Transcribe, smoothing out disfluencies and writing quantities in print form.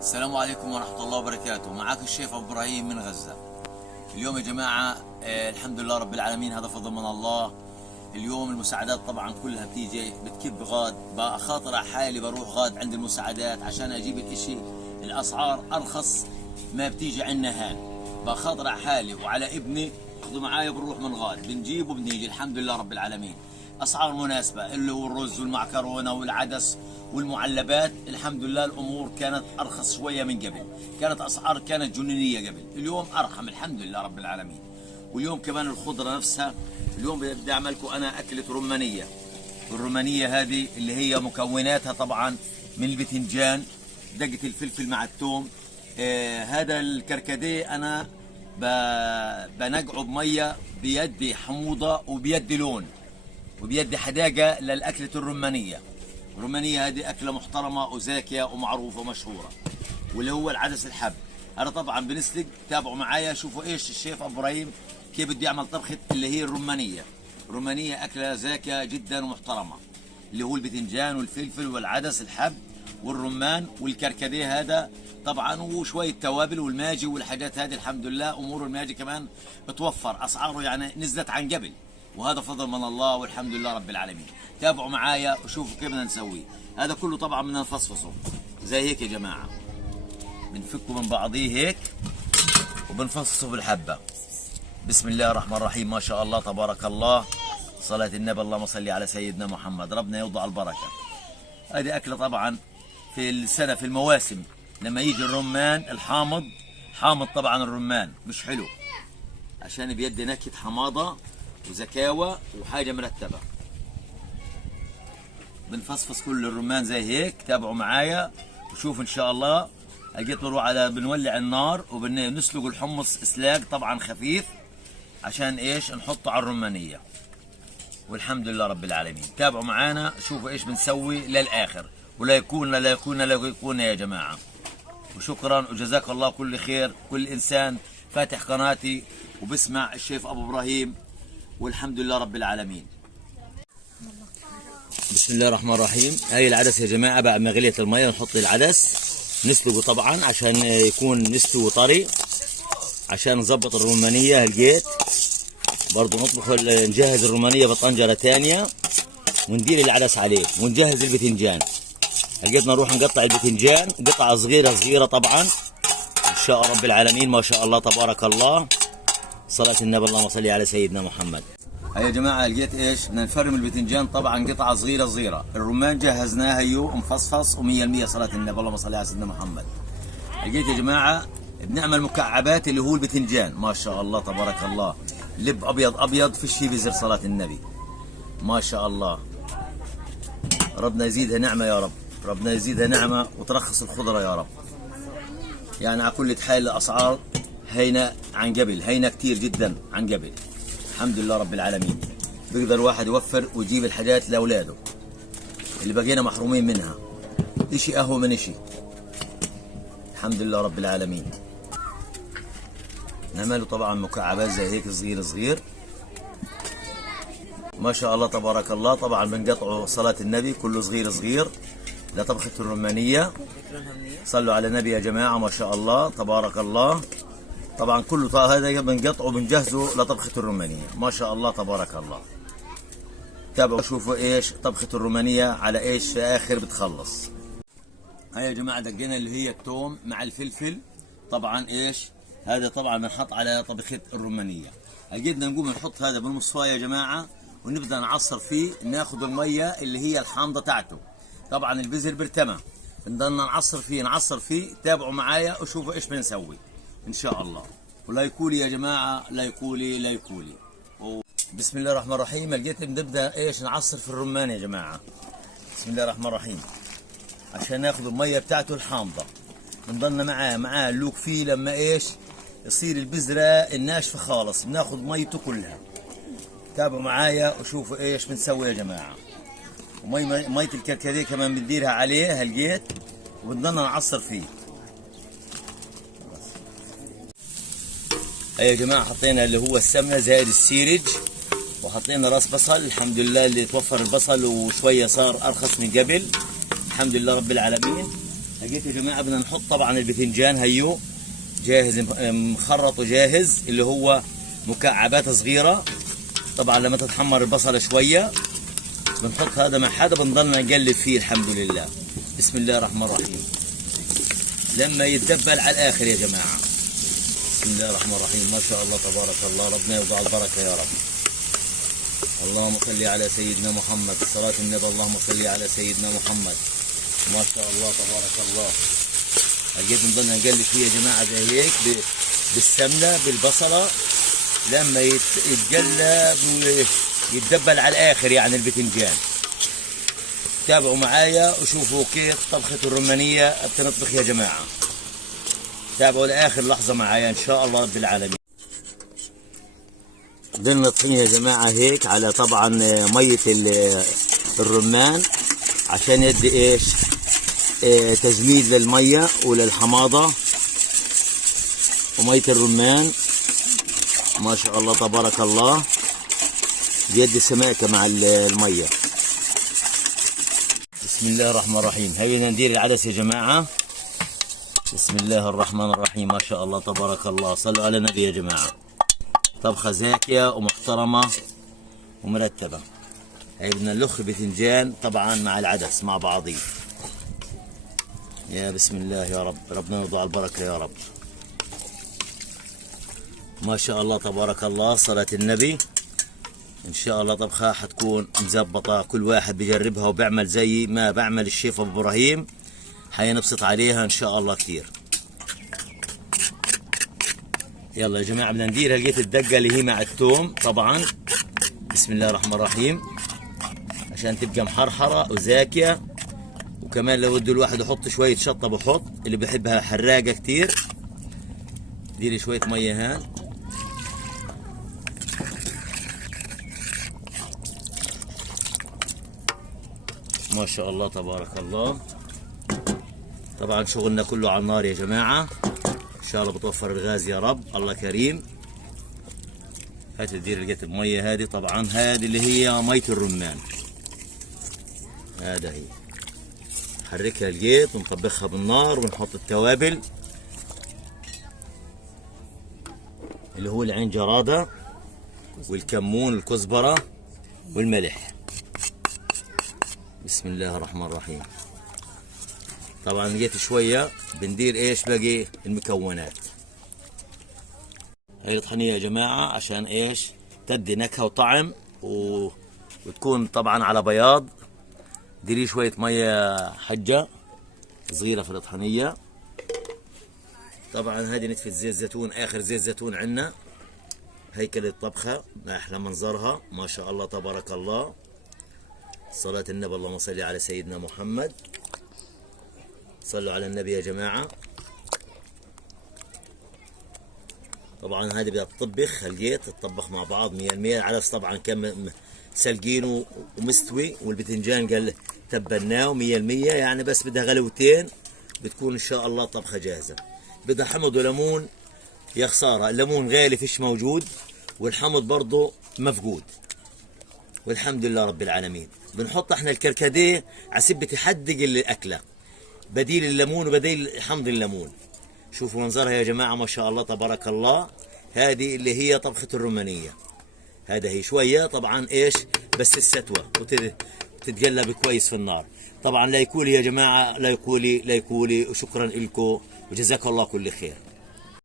السلام عليكم ورحمة الله وبركاته. معاك الشيف أبو إبراهيم من غزة. اليوم يا جماعة الحمد لله رب العالمين، هذا فضل من الله. اليوم المساعدات طبعا كلها بتيجي بتكب غاد، بخاطر على حالي بروح غاد عند المساعدات عشان أجيب الإشي الأسعار أرخص ما بتيجي عنا هان. بخاطر على حالي وعلى ابني، باخذه معايا بنروح من غاد بنجيب وبنيجي الحمد لله رب العالمين. أسعار مناسبة اللي هو الرز والمعكرونة والعدس والمعلبات. الحمد لله الامور كانت ارخص شويه من قبل، كانت اسعار كانت جنونيه قبل، اليوم ارحم الحمد لله رب العالمين. واليوم كمان الخضره نفسها، اليوم بدي اعمل لكم انا اكله رمانيه. الرمانيه هذه اللي هي مكوناتها طبعا من البتنجان، دقه الفلفل مع الثوم. هذا الكركديه انا بنقعه بميه بيدي حموضه وبيدي لون وبيدي حداقه للاكله الرمانيه. الرومانية هذه أكلة محترمة وزاكية ومعروفة ومشهورة. واللي هو العدس الحب، أنا طبعا بنسلق. تابعوا معايا شوفوا إيش الشيف أبو إبراهيم كيف بده يعمل طبخة اللي هي الرومانية. الرومانية أكلة زاكية جدا ومحترمة، اللي هو البتنجان والفلفل والعدس الحب والرمان والكركديه هذا طبعا، وشوية توابل والماجي والحاجات هذه. الحمد لله أمور الماجي كمان بتوفر، أسعاره يعني نزلت عن قبل، وهذا فضل من الله والحمد لله رب العالمين. تابعوا معايا وشوفوا كيف بدنا نسويه. هذا كله طبعا بدنا نفصفصه زي هيك يا جماعه، بنفكه من بعضيه هيك وبنفصصه بالحبه. بسم الله الرحمن الرحيم، ما شاء الله تبارك الله، صلاة النبي اللهم صل على سيدنا محمد، ربنا يوضع البركه. هذه اكله طبعا في السنه في المواسم لما يجي الرمان الحامض، حامض طبعا الرمان مش حلو، عشان بيدي نكهه حماضه وزكاوة وحاجة مرتبة. بنفصفص كل الرمان زي هيك. تابعوا معايا وشوف ان شاء الله. اجيت بنروح على بنولع النار وبنسلق الحمص اسلاق طبعا خفيف، عشان ايش نحطه على الرمانية. والحمد لله رب العالمين. تابعوا معانا شوفوا ايش بنسوي للاخر، ولا يكون لا يكون لا يكون يا جماعة. وشكرا وجزاك الله كل خير كل انسان فاتح قناتي وبسمع الشيف ابو ابراهيم، والحمد لله رب العالمين. بسم الله الرحمن الرحيم. هاي العدس يا جماعة بعد ما غليت المية نحط العدس نسلقه طبعا عشان يكون نستوي طري، عشان نظبط الرومانية. لقيت برضو نطبخ نجهز الرومانية بطنجرة ثانية وندير العدس عليه ونجهز البتنجان. لقيتنا نروح نقطع البتنجان قطعة صغيرة صغيرة طبعا ان شاء رب العالمين. ما شاء الله تبارك الله، صلاة النبي اللهم صل على سيدنا محمد. هيا يا جماعة لقيت ايش؟ بدنا نفرم البتنجان طبعا قطعة صغيرة صغيرة. الرمان جهزناه هيو مفصفص و100%. صلاة النبي اللهم صل على سيدنا محمد. لقيت يا جماعة بنعمل مكعبات اللي هو البتنجان. ما شاء الله تبارك الله، لب ابيض ابيض في شي بزر. صلاة النبي ما شاء الله. ربنا يزيدها نعمة يا رب، ربنا يزيدها نعمة وترخص الخضرة يا رب. يعني على كل حال الاسعار هينا عن قبل، هينا كتير جدا عن قبل. الحمد لله رب العالمين. بيقدر الواحد يوفر ويجيب الحاجات لاولاده اللي بقينا محرومين منها. اشي اهو من اشي. الحمد لله رب العالمين. نعمله طبعا مكعبات زي هيك صغير صغير. ما شاء الله تبارك الله. طبعا بنقطعه صلاة النبي كله صغير صغير لطبخة الرمانية. صلوا على النبي يا جماعة. ما شاء الله تبارك الله. طبعا كله هذا بنقطعه بنجهزه لطبخة الرومانية. ما شاء الله تبارك الله. تابعوا شوفوا ايش طبخة الرومانية على ايش في اخر بتخلص. هاي يا جماعة دقينا اللي هي الثوم مع الفلفل. طبعا ايش هذا طبعا بنحط على طبخة الرومانية. اجينا نقوم نحط هذا بالمصفاية يا جماعة ونبدأ نعصر فيه. ناخذ المية اللي هي الحامضة تاعته. طبعا البزر برتمى بنضلنا نعصر فيه. تابعوا معايا وشوفوا ايش بنسوي ان شاء الله. ولا يكولي يا جماعه، لا يكولي لا يكولي. بسم الله الرحمن الرحيم. لقيت بنبدا ايش نعصر في الرمان يا جماعه. بسم الله الرحمن الرحيم عشان ناخذ الميه بتاعته الحامضه. بنضلنا معاه اللوك فيه لما ايش يصير البذره الناشفه خالص بناخذ ميته كلها. تابعوا معايا وشوفوا ايش بنسوي يا جماعه. ومية الكركديه كمان بنديرها عليه. لقيت وبنضلنا نعصر فيه. هيا يا جماعه حطينا اللي هو السمنه زائد السيرج، وحطينا راس بصل. الحمد لله اللي توفر البصل وشويه صار ارخص من قبل. الحمد لله رب العالمين. لقيت يا جماعه بدنا نحط طبعا الباذنجان هيو جاهز مخرط وجاهز، اللي هو مكعبات صغيره. طبعا لما تتحمر البصله شويه بنحط هذا مع هذا، بنضلنا نقلب فيه الحمد لله. بسم الله الرحمن الرحيم. لما يتدبل على الاخر يا جماعه. بسم الله الرحمن الرحيم. ما شاء الله تبارك الله، ربنا يوضع البركه يا رب. اللهم صل على سيدنا محمد، صلاة النبي. اللهم صل على سيدنا محمد. ما شاء الله تبارك الله. هالقد بنضلنا نقلب فيه يا جماعه زي هيك بالسمنه بالبصله لما يتقلب ويتدبل على الاخر يعني البتنجان. تابعوا معايا وشوفوا كيف طبخه الرمانيه بتنطبخ يا جماعه. تابعوا لاخر لحظه معايا ان شاء الله رب العالمين. بدنا نطحين يا جماعه هيك على طبعا ميه الرمان عشان يدي ايش تجميد للميه وللحماضه. وميه الرمان ما شاء الله تبارك الله بيدي سماكه مع الميه. بسم الله الرحمن الرحيم. هينا ندير العدس يا جماعه. بسم الله الرحمن الرحيم. ما شاء الله تبارك الله. صلوا على النبي يا جماعه. طبخه زاكيه ومحترمه ومرتبه. هي بدنا نلخ باذنجان طبعا مع العدس مع بعضيه. يا بسم الله يا رب، ربنا يوضع البركه يا رب. ما شاء الله تبارك الله. صلاة النبي. ان شاء الله طبخه حتكون مزبطه، كل واحد بيجربها وبيعمل زي ما بعمل الشيف ابو ابراهيم، حينبسط عليها ان شاء الله كثير. يلا يا جماعه بدنا نديرها. لقيت الدقه اللي هي مع الثوم طبعا. بسم الله الرحمن الرحيم عشان تبقى محرحره وزاكيه. وكمان لو بده الواحد يحط شويه شطه بحط، اللي بحبها حراقه كثير. ديري شويه ميه هان. ما شاء الله تبارك الله. طبعا شغلنا كله على النار يا جماعه. ان شاء الله بتوفر الغاز يا رب، الله كريم. هات تدير لقيت الميه هذه طبعا، هذه اللي هي ميه الرمان. هذا هي نحركها لقيت ونطبخها بالنار ونحط التوابل اللي هو العين جرادة والكمون والكزبرة والملح. بسم الله الرحمن الرحيم. طبعا لقيت شوية بندير ايش باقي المكونات. هي الطحينية يا جماعة عشان ايش تدي نكهة وطعم وتكون طبعا على بياض. ديري شوية مية حجة صغيرة في الطحينية. طبعا هذه نتفة زيت زيتون، اخر زيت زيتون عندنا. هيكل الطبخة ما احلى منظرها. ما شاء الله تبارك الله. صلاة النبي. اللهم صل على سيدنا محمد. صلوا على النبي يا جماعة. طبعا هذه بدها تطبخ. لقيت تطبخ مع بعض 100%. العدس طبعا كم سلقينه ومستوي، والبتنجان قال تبناه 100%، يعني بس بدها غلوتين بتكون ان شاء الله طبخه جاهزه. بدها حمض وليمون. يا خساره الليمون غالي فيش موجود، والحمض برضه مفقود، والحمد لله رب العالمين. بنحط احنا الكركديه على سبة يحدق الاكله، بديل الليمون وبديل حمض الليمون. شوفوا منظرها يا جماعه ما شاء الله تبارك الله. هذه اللي هي طبخه الرمانيه. هذا هي شويه طبعا ايش بس الستوه وتتقلب كويس في النار. طبعا لا يكولي يا جماعه، لا يكولي وشكرا لكم وجزاك الله كل خير.